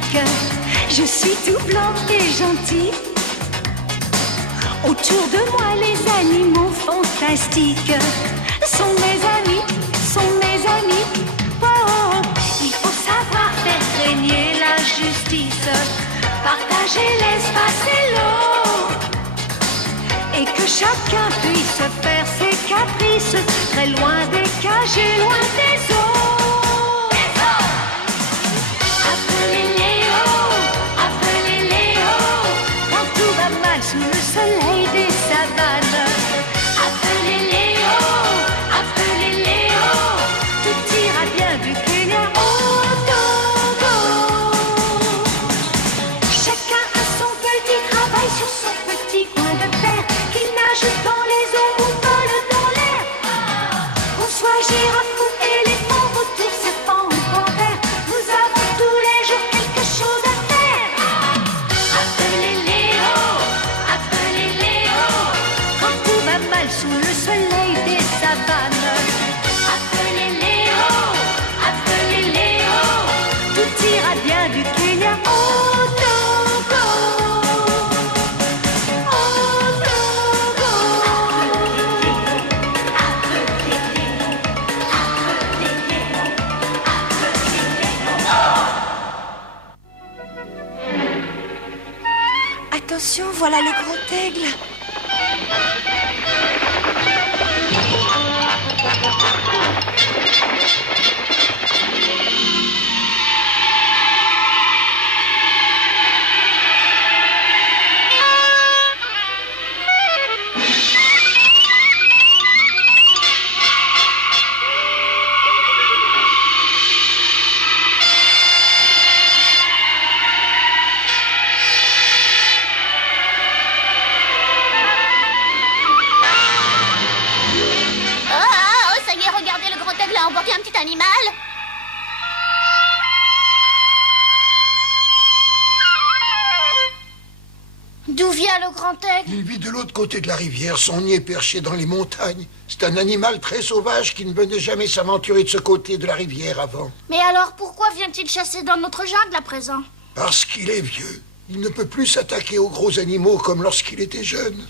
fantastique. Je suis tout blanc et gentil. Autour de moi, les animaux fantastiques sont mes amis, sont mes amis. Oh, oh. Il faut savoir faire régner la justice, partager l'espace et l'eau, et que chacun puisse faire ses caprices, très loin des cages et loin des eaux. Appelez Léo, quand tout va mal sous le soleil des savanes. Appelez Léo, tout ira bien du Kenya au Togo. Chacun a son petit travail sur son petit coin de terre, qui nage dans les eaux ou vole dans l'air. Qu'on soit girafe ou éléphant, vautour, serpent ou panthère, nous avons tous les jours quelque chose à faire. Appelez Léo, quand tout va mal sous le soleil des savanes. Appelez Léo, tout ira bien du Kenya au Togo. Au Togo. Attention, voilà le grand aigle. Oh, ça y est, regardez, le grand aigle a emporté un petit animal. D'où vient le grand aigle? Il vit de l'autre côté de la rivière, son nid est perché dans les montagnes. C'est un animal très sauvage qui ne venait jamais s'aventurer de ce côté de la rivière avant. Mais alors, pourquoi vient-il chasser dans notre jungle à présent? Parce qu'il est vieux. Il ne peut plus s'attaquer aux gros animaux comme lorsqu'il était jeune.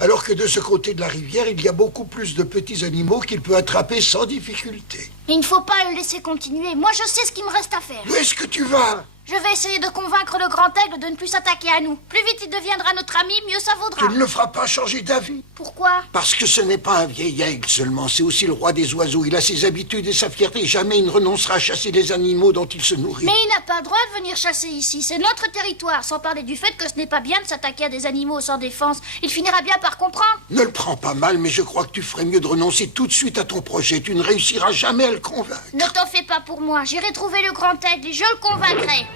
Alors que de ce côté de la rivière, il y a beaucoup plus de petits animaux qu'il peut attraper sans difficulté. Il ne faut pas le laisser continuer. Moi, je sais ce qu'il me reste à faire. Où est-ce que tu vas? Je vais essayer de convaincre le grand aigle de ne plus s'attaquer à nous. Plus vite il deviendra notre ami, mieux ça vaudra. Tu ne le feras pas changer d'avis. Pourquoi? Parce que ce n'est pas un vieil aigle seulement, c'est aussi le roi des oiseaux. Il a ses habitudes et sa fierté. Jamais il ne renoncera à chasser les animaux dont il se nourrit. Mais il n'a pas le droit de venir chasser ici. C'est notre territoire. Sans parler du fait que ce n'est pas bien de s'attaquer à des animaux sans défense. Il finira bien par comprendre. Ne le prends pas mal, mais je crois que tu ferais mieux de renoncer tout de suite à ton projet. Tu ne réussiras jamais à le convaincre. Ne t'en fais pas pour moi. J'irai trouver le grand aigle et je le convaincrai.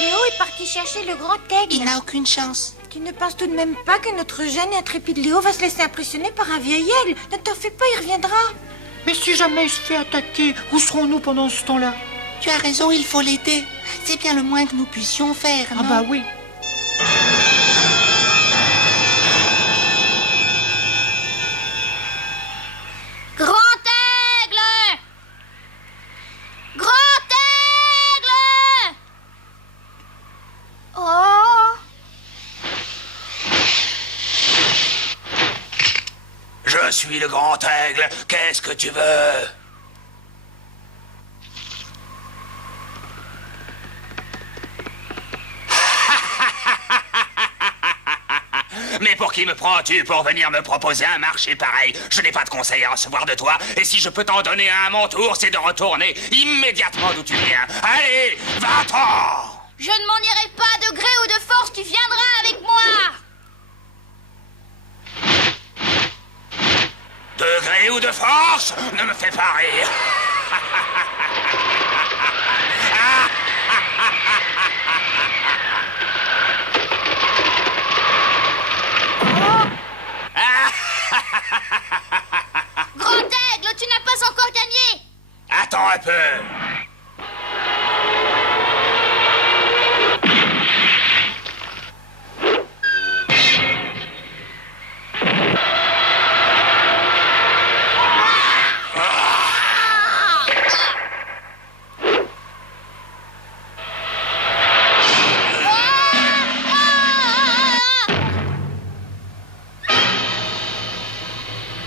Léo est parti chercher le grand aigle. Il n'a aucune chance. Tu ne penses tout de même pas que notre jeune et intrépide Léo va se laisser impressionner par un vieil aigle? Ne t'en fais pas, il reviendra. Mais si jamais il se fait attaquer, où serons-nous pendant ce temps-là? Tu as raison, il faut l'aider. C'est bien le moins que nous puissions faire, Ah non? bah oui. Grand aigle! Grand aigle! Oh! Je suis le grand aigle. Qu'est-ce que tu veux? Mais pour qui me prends-tu pour venir me proposer un marché pareil? Je n'ai pas de conseils à recevoir de toi, et si je peux t'en donner un à mon tour, c'est de retourner immédiatement d'où tu viens. Allez, va-t'en! Je ne m'en irai pas de gré ou de force, tu viendras avec moi! De gré ou de force, ne me fais pas rire. Grand aigle, tu n'as pas encore gagné! Attends un peu.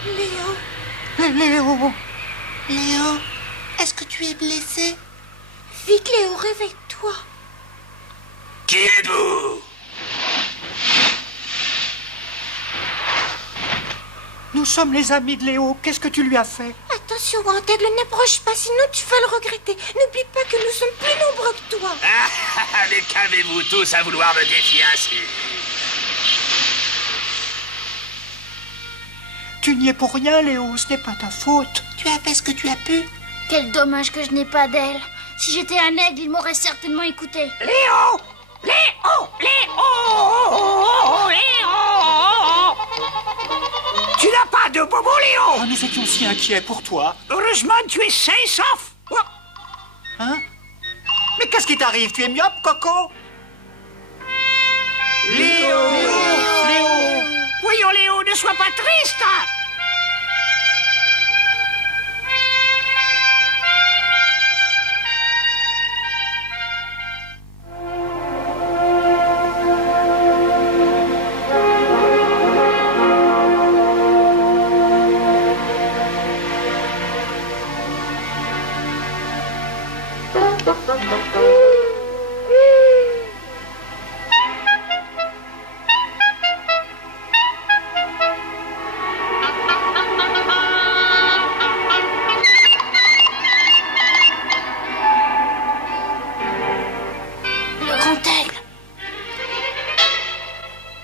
Léo, Léo, Léo, est-ce que tu es blessé? Vite, Léo, réveille-toi. Qui êtes-vous? nous sommes les amis de Léo. Qu'est-ce que tu lui as fait? Attention, Grand-Aigle, n'approche pas, sinon tu vas le regretter. N'oublie pas que nous sommes plus nombreux que toi. Mais qu'avez-vous tous à vouloir me défier ainsi? Tu n'y es pour rien, Léo. Ce n'est pas ta faute. Tu as fait ce que tu as pu. Quel dommage que je n'ai pas d'aile. Si j'étais un aigle, il m'aurait certainement écouté. Léo! Léo! Léo! Léo! Tu n'as pas de bobo, Léo! Oh, nous étions si inquiets pour toi. Heureusement, tu es sain et sauf. Oh. Hein? Mais qu'est-ce qui t'arrive? Tu es myope, Coco? Léo! Léo! Voyons, Léo, ne sois pas triste!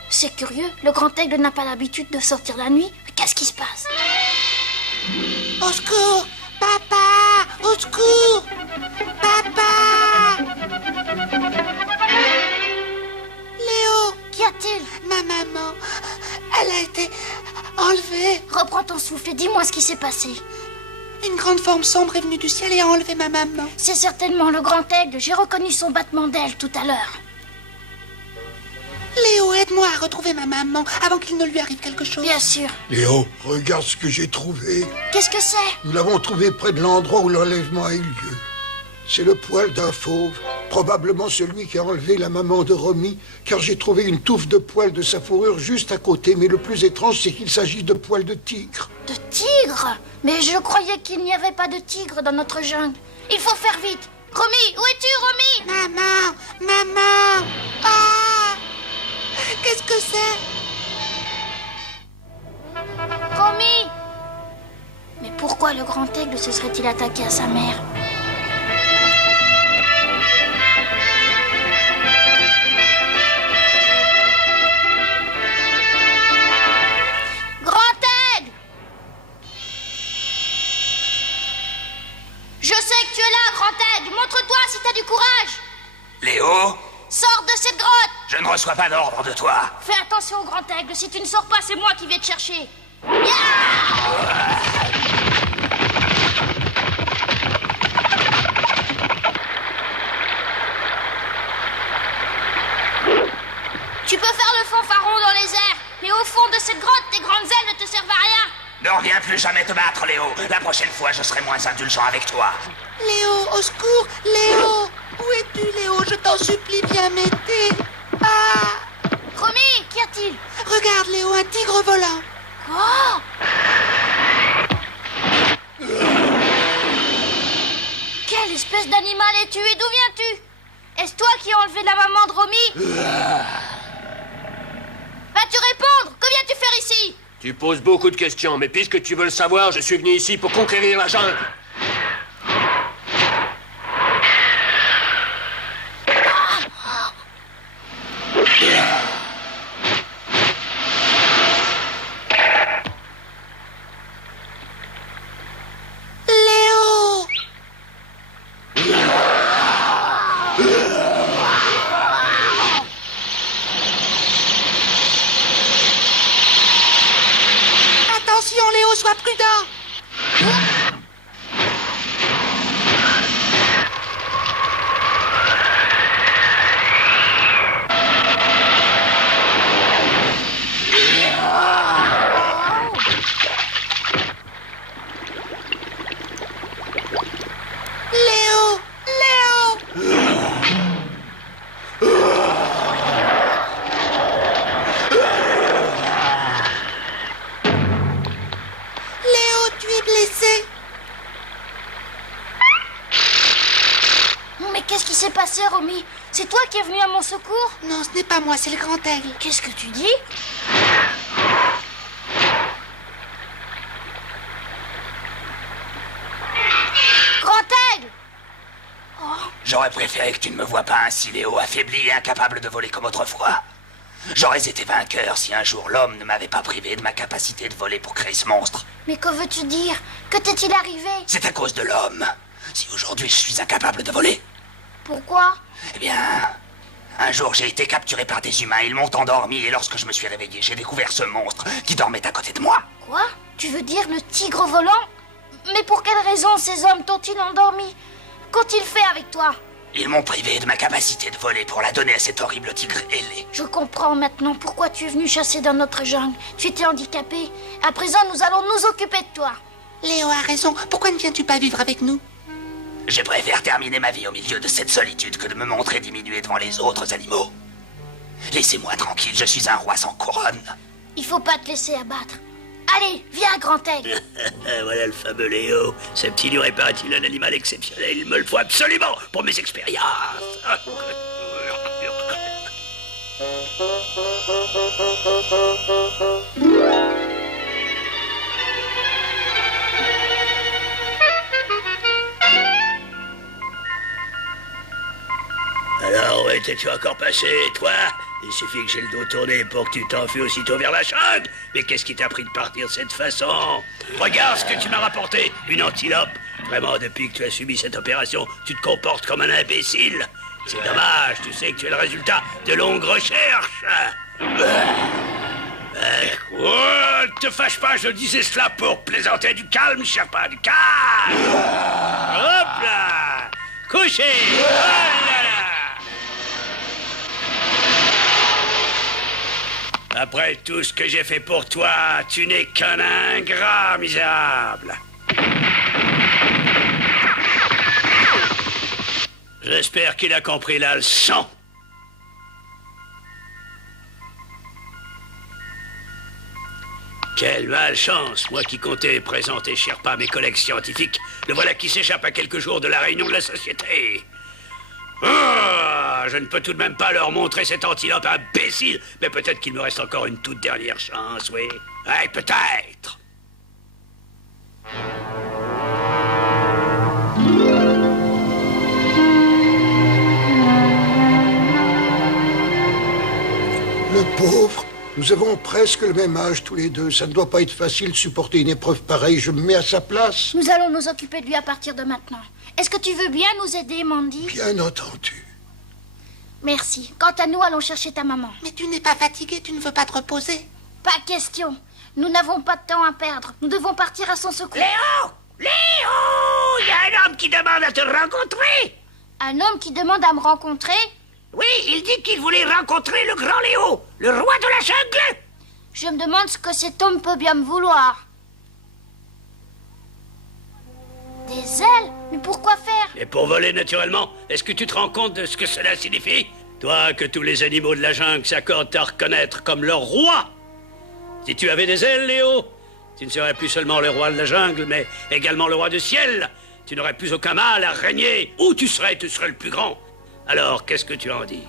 C'est curieux, le grand aigle n'a pas l'habitude de sortir la nuit. Mais qu'est-ce qui se passe? Au secours! Papa! Au secours! Papa! Léo! Qu'y a-t-il? Ma maman, elle a été enlevée. Reprends ton souffle et dis-moi ce qui s'est passé. Une grande forme sombre est venue du ciel et a enlevé ma maman. C'est certainement le grand aigle. J'ai reconnu son battement d'aile tout à l'heure. Léo, aide-moi à retrouver ma maman avant qu'il ne lui arrive quelque chose. Bien sûr. Léo, regarde ce que j'ai trouvé. Qu'est-ce que c'est? Nous l'avons trouvé près de l'endroit où l'enlèvement a eu lieu. C'est le poil d'un fauve, probablement celui qui a enlevé la maman de Romy, car j'ai trouvé une touffe de poils de sa fourrure juste à côté, mais le plus étrange, c'est qu'il s'agit de poils de tigre. De tigre? Mais je croyais qu'il n'y avait pas de tigre dans notre jungle. Il faut faire vite. Romy, où es-tu, Romy? Maman! Maman! Ah! Qu'est-ce que c'est? Romy! Mais pourquoi le grand aigle se serait-il attaqué à sa mère? Grand aigle! Je sais que tu es là, grand aigle. Montre-toi si t'as du courage. Léo, Sors de cette grotte! je ne reçois pas d'ordre de toi. Fais attention au grand aigle. Si tu ne sors pas, c'est moi qui vais te chercher. Tu peux faire le fanfaron dans les airs, mais au fond de cette grotte, tes grandes ailes ne te servent à rien. Ne reviens plus jamais te battre, Léo. La prochaine fois, je serai moins indulgent avec toi. Léo, au secours! Léo! Où es-tu, Léo? Je t'en supplie, viens m'aider! Ah! Romy, qu'y a-t-il? Regarde, Léo, un tigre volant! Quoi? Quelle espèce d'animal es-tu et d'où viens-tu? Est-ce toi qui as enlevé la maman de Romy? Vas-tu répondre? Que viens-tu faire ici? Tu poses beaucoup de questions, mais puisque tu veux le savoir, je suis venu ici pour conquérir la jungle. Léo! Attention, Léo, sois prudent! Léo! Léo! s'est passé, Romy? C'est toi qui es venu à mon secours? Non, ce n'est pas moi, c'est le grand aigle. Qu'est-ce que tu dis? Grand aigle! J'aurais préféré que tu ne me vois pas ainsi, Léo, affaibli et incapable de voler comme autrefois. J'aurais été vainqueur si un jour l'homme ne m'avait pas privé de ma capacité de voler pour créer ce monstre. Mais que veux-tu dire? Que t'est-il arrivé? C'est à cause de l'homme. Si aujourd'hui je suis incapable de voler, Pourquoi? eh bien... Un jour, j'ai été capturé par des humains, ils m'ont endormi, et lorsque je me suis réveillé, j'ai découvert ce monstre qui dormait à côté de moi. Quoi? Tu veux dire le tigre volant? Mais pour quelle raison ces hommes t'ont-ils endormi? Qu'ont-ils fait avec toi? Ils m'ont privé de ma capacité de voler pour la donner à cet horrible tigre ailé. Je comprends maintenant pourquoi tu es venu chasser dans notre jungle. Tu étais handicapé. À présent, nous allons nous occuper de toi. Léo a raison. Pourquoi ne viens-tu pas vivre avec nous? Je préfère terminer ma vie au milieu de cette solitude que de me montrer diminué devant les autres animaux. Laissez-moi tranquille, je suis un roi sans couronne. Il faut pas te laisser abattre. Allez, viens, grand aigle. Voilà le fameux Léo. Ce petit lion est-il un animal exceptionnel? Il me le faut absolument pour mes expériences. Alors, où étais-tu encore passé, toi? Il suffit que j'ai le dos tourné pour que tu t'enfuis aussitôt vers la jungle. Mais qu'est-ce qui t'a pris de partir de cette façon? Regarde ce que tu m'as rapporté, une antilope. Vraiment, depuis que tu as subi cette opération, tu te comportes comme un imbécile. C'est dommage, tu sais que tu es le résultat de longues recherches. Ne te fâche pas, je disais cela pour plaisanter. Du calme, Sherpa, du calme. Hop là. Couché. Oh là là. Après tout ce que j'ai fait pour toi, tu n'es qu'un ingrat misérable. J'espère qu'il a compris la leçon. Quelle malchance, moi qui comptais présenter Sherpa à mes collègues scientifiques, le voilà qui s'échappe à quelques jours de la réunion de la société. Je ne peux tout de même pas leur montrer cette antilope imbécile, mais peut-être qu'il me reste encore une toute dernière chance, oui. Ouais, peut-être. Le pauvre, nous avons presque le même âge tous les deux. Ça ne doit pas être facile de supporter une épreuve pareille. Je me mets à sa place. Nous allons nous occuper de lui à partir de maintenant. Est-ce que tu veux bien nous aider, Mandy? Bien entendu. Merci. Quant à nous, allons chercher ta maman. Mais tu n'es pas fatigué, tu ne veux pas te reposer? Pas question. Nous n'avons pas de temps à perdre. Nous devons partir à son secours. Léo! Léo! Il y a un homme qui demande à te rencontrer! Un homme qui demande à me rencontrer? Oui, il dit qu'il voulait rencontrer le grand Léo, le roi de la jungle! Je me demande ce que cet homme peut bien me vouloir. Des ailes? Mais pourquoi faire? Et pour voler naturellement, est-ce que tu te rends compte de ce que cela signifie? Toi, que tous les animaux de la jungle s'accordent à reconnaître comme leur roi. Si tu avais des ailes, Léo, tu ne serais plus seulement le roi de la jungle, mais également le roi du ciel. Tu n'aurais plus aucun mal à régner. Où tu serais le plus grand. Alors, qu'est-ce que tu en dis?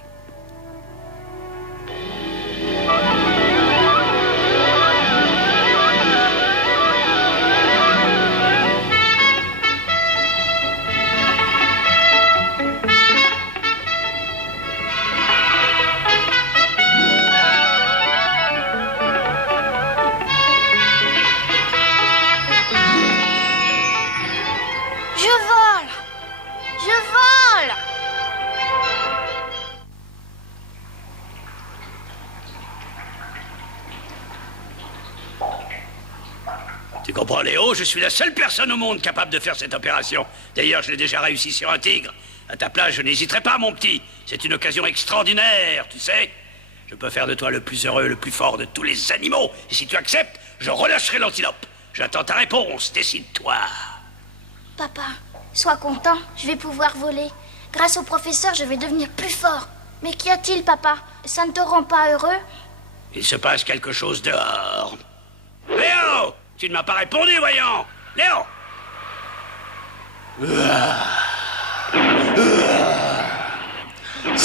Tu comprends, Léo? Je suis la seule personne au monde capable de faire cette opération. D'ailleurs, je l'ai déjà réussi sur un tigre. À ta place, je n'hésiterai pas, mon petit. C'est une occasion extraordinaire, tu sais. Je peux faire de toi le plus heureux, le plus fort de tous les animaux. Et si tu acceptes, je relâcherai l'antilope. J'attends ta réponse. Décide-toi. Papa, sois content. Je vais pouvoir voler. Grâce au professeur, je vais devenir plus fort. Mais qu'y a-t-il, papa? Ça ne te rend pas heureux? Il se passe quelque chose dehors. Léo! Tu ne m'as pas répondu, voyons! Léo!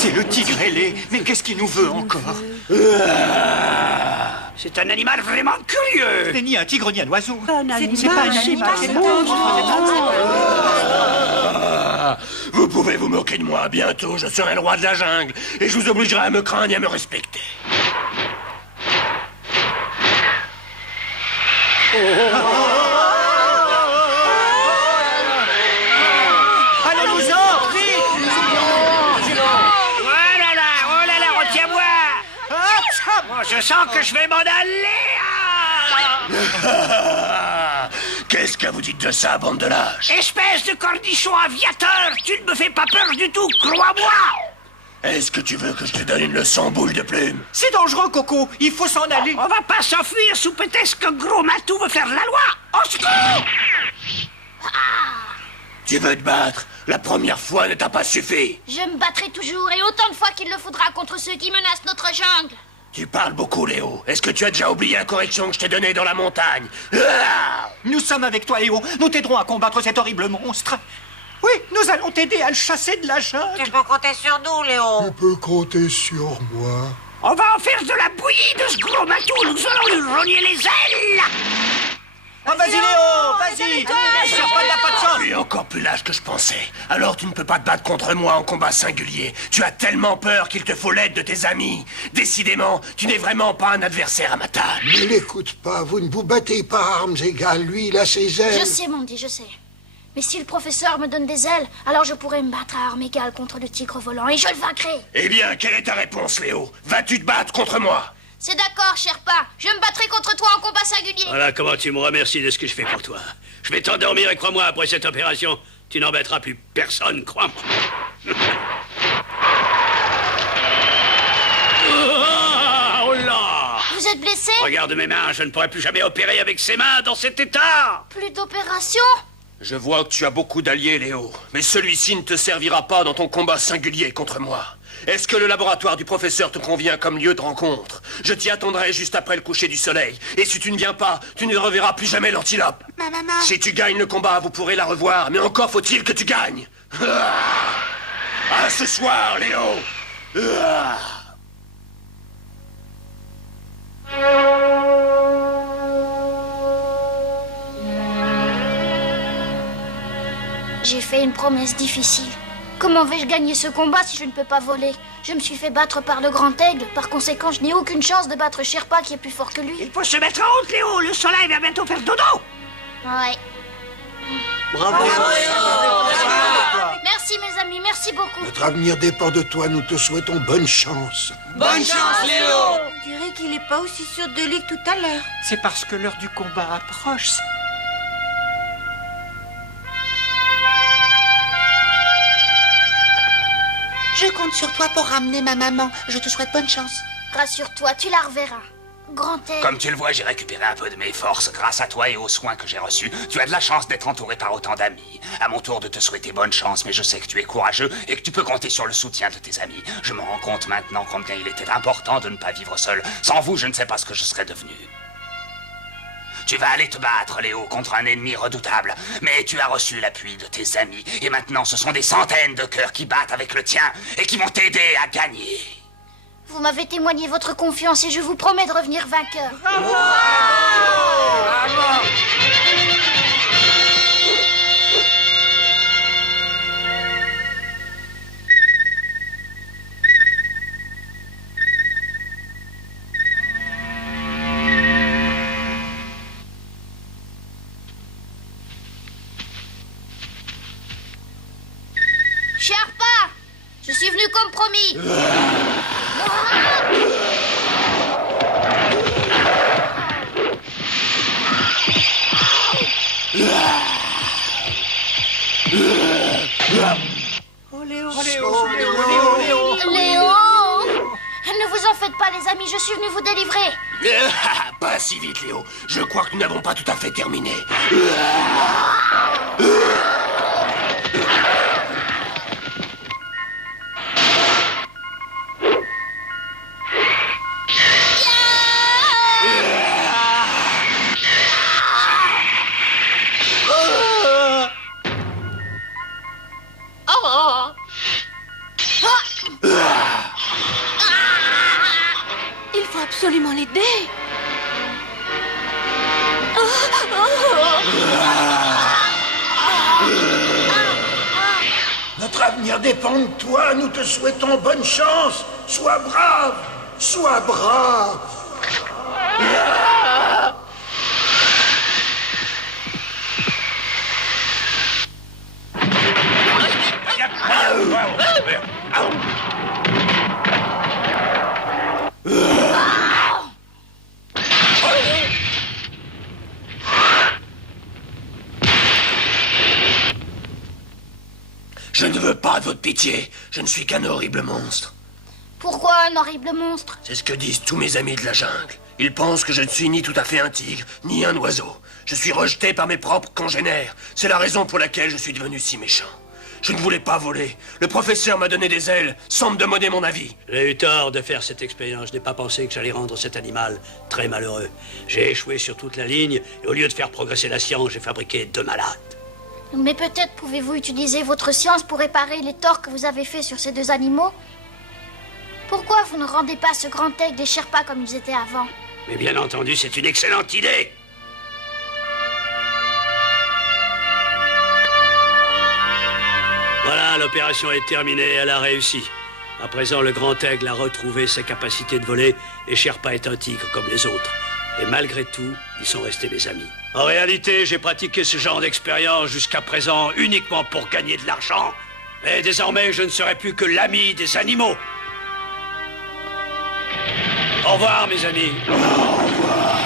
C'est le tigre ailé. Mais qu'est-ce qu'il nous veut encore? C'est un animal vraiment curieux. Ce n'est ni un tigre ni un oiseau. C'est pas un animal, c'est Vous pouvez vous moquer de moi. Bientôt, je serai le roi de la jungle. Et je vous obligerai à me craindre et à me respecter. Allons-nous-en, vite! Oh là là, retiens-moi. Oh, je sens que je vais m'en aller. Qu'est-ce que vous dites de ça, bande de lâches? Espèce de cornichon aviateur, tu ne me fais pas peur du tout, crois-moi. Est-ce que tu veux que je te donne une leçon boule de plume? C'est dangereux, Coco. Il faut s'en aller. On va pas s'enfuir sous prétexte que Gros Matou veut faire la loi. Au secours! Tu veux te battre? La première fois ne t'a pas suffi. Je me battrai toujours et autant de fois qu'il le faudra contre ceux qui menacent notre jungle. Tu parles beaucoup, Léo. Est-ce que tu as déjà oublié la correction que je t'ai donnée dans la montagne? Ah! Nous sommes avec toi, Léo. Nous t'aiderons à combattre cet horrible monstre. Oui, nous allons t'aider à le chasser de la jungle. Tu peux compter sur nous, Léo. Tu peux compter sur moi. On va en faire de la bouillie de ce Gros Matou. Nous allons lui rogner les ailes. Ah, vas-y, Léo, vas-y. Le serpent n'a pas de chance. Tu es encore plus lâche que je pensais. Alors tu ne peux pas te battre contre moi en combat singulier. Tu as tellement peur qu'il te faut l'aide de tes amis. Décidément, tu n'es vraiment pas un adversaire à ma taille. Ne l'écoute pas, vous ne vous battez pas à armes égales. Lui, il a ses ailes. Je sais, Mandy, je sais. Mais si le professeur me donne des ailes, alors je pourrai me battre à armes égales contre le tigre volant et je le vaincrai. Eh bien, quelle est ta réponse, Léo? Vas-tu te battre contre moi? C'est d'accord, Sherpa. Je me battrai contre toi en combat singulier. Voilà comment tu me remercies de ce que je fais pour toi. Je vais t'endormir et crois-moi, après cette opération, tu n'embêteras plus personne, crois-moi. Oh là! Vous êtes blessé? Regarde mes mains, je ne pourrai plus jamais opérer avec ces mains dans cet état. Plus d'opération? Je vois que tu as beaucoup d'alliés, Léo. Mais celui-ci ne te servira pas dans ton combat singulier contre moi. Est-ce que le laboratoire du professeur te convient comme lieu de rencontre? Je t'y attendrai juste après le coucher du soleil. Et si tu ne viens pas, tu ne reverras plus jamais l'antilope. Ma maman. Si tu gagnes le combat, vous pourrez la revoir. Mais encore faut-il que tu gagnes. À ce soir, Léo. J'ai fait une promesse difficile. Comment vais-je gagner ce combat si je ne peux pas voler? Je me suis fait battre par le grand aigle. Par conséquent, je n'ai aucune chance de battre Sherpa qui est plus fort que lui. Il faut se mettre en route, Léo. Le soleil va bientôt faire dodo. Ouais. Bravo, Merci, mes amis. Merci beaucoup. Notre avenir dépend de toi. Nous te souhaitons bonne chance. Bonne chance, Léo. On dirait qu'il n'est pas aussi sûr de lui que tout à l'heure. C'est parce que l'heure du combat approche. Je compte sur toi pour ramener ma maman. Je te souhaite bonne chance. Rassure-toi, tu la reverras. Grand aigle. Comme tu le vois, j'ai récupéré un peu de mes forces grâce à toi et aux soins que j'ai reçus. Tu as de la chance d'être entouré par autant d'amis. À mon tour de te souhaiter bonne chance, mais je sais que tu es courageux et que tu peux compter sur le soutien de tes amis. Je me rends compte maintenant combien il était important de ne pas vivre seul. Sans vous, je ne sais pas ce que je serais devenu. Tu vas aller te battre, Léo, contre un ennemi redoutable. Mais tu as reçu l'appui de tes amis. Et maintenant, ce sont des centaines de cœurs qui battent avec le tien et qui vont t'aider à gagner. Vous m'avez témoigné votre confiance et je vous promets de revenir vainqueur. Sherpa, je suis venu comme promis. Léo, ne vous en faites pas, les amis, je suis venu vous délivrer. Pas si vite, Léo. Je crois que nous n'avons pas tout à fait terminé. l'avenir dépend de toi. Nous te souhaitons bonne chance. Sois brave. Sois brave. Je ne veux pas de votre pitié. Je ne suis qu'un horrible monstre. Pourquoi un horrible monstre? C'est ce que disent tous mes amis de la jungle. Ils pensent que je ne suis ni tout à fait un tigre, ni un oiseau. Je suis rejeté par mes propres congénères. C'est la raison pour laquelle je suis devenu si méchant. Je ne voulais pas voler. Le professeur m'a donné des ailes, sans me demander mon avis. J'ai eu tort de faire cette expérience. Je n'ai pas pensé que j'allais rendre cet animal très malheureux. J'ai échoué sur toute la ligne, et au lieu de faire progresser la science, j'ai fabriqué 2 malades. Mais peut-être pouvez-vous utiliser votre science pour réparer les torts que vous avez faits sur ces 2 animaux? Pourquoi vous ne rendez pas ce grand aigle des Sherpas comme ils étaient avant? Mais bien entendu, c'est une excellente idée. Voilà, l'opération est terminée, elle a réussi. À présent, le grand aigle a retrouvé sa capacité de voler et Sherpa est un tigre comme les autres. Et malgré tout, ils sont restés mes amis. En réalité, j'ai pratiqué ce genre d'expérience jusqu'à présent uniquement pour gagner de l'argent. Mais désormais, je ne serai plus que l'ami des animaux. Au revoir, mes amis. Au revoir.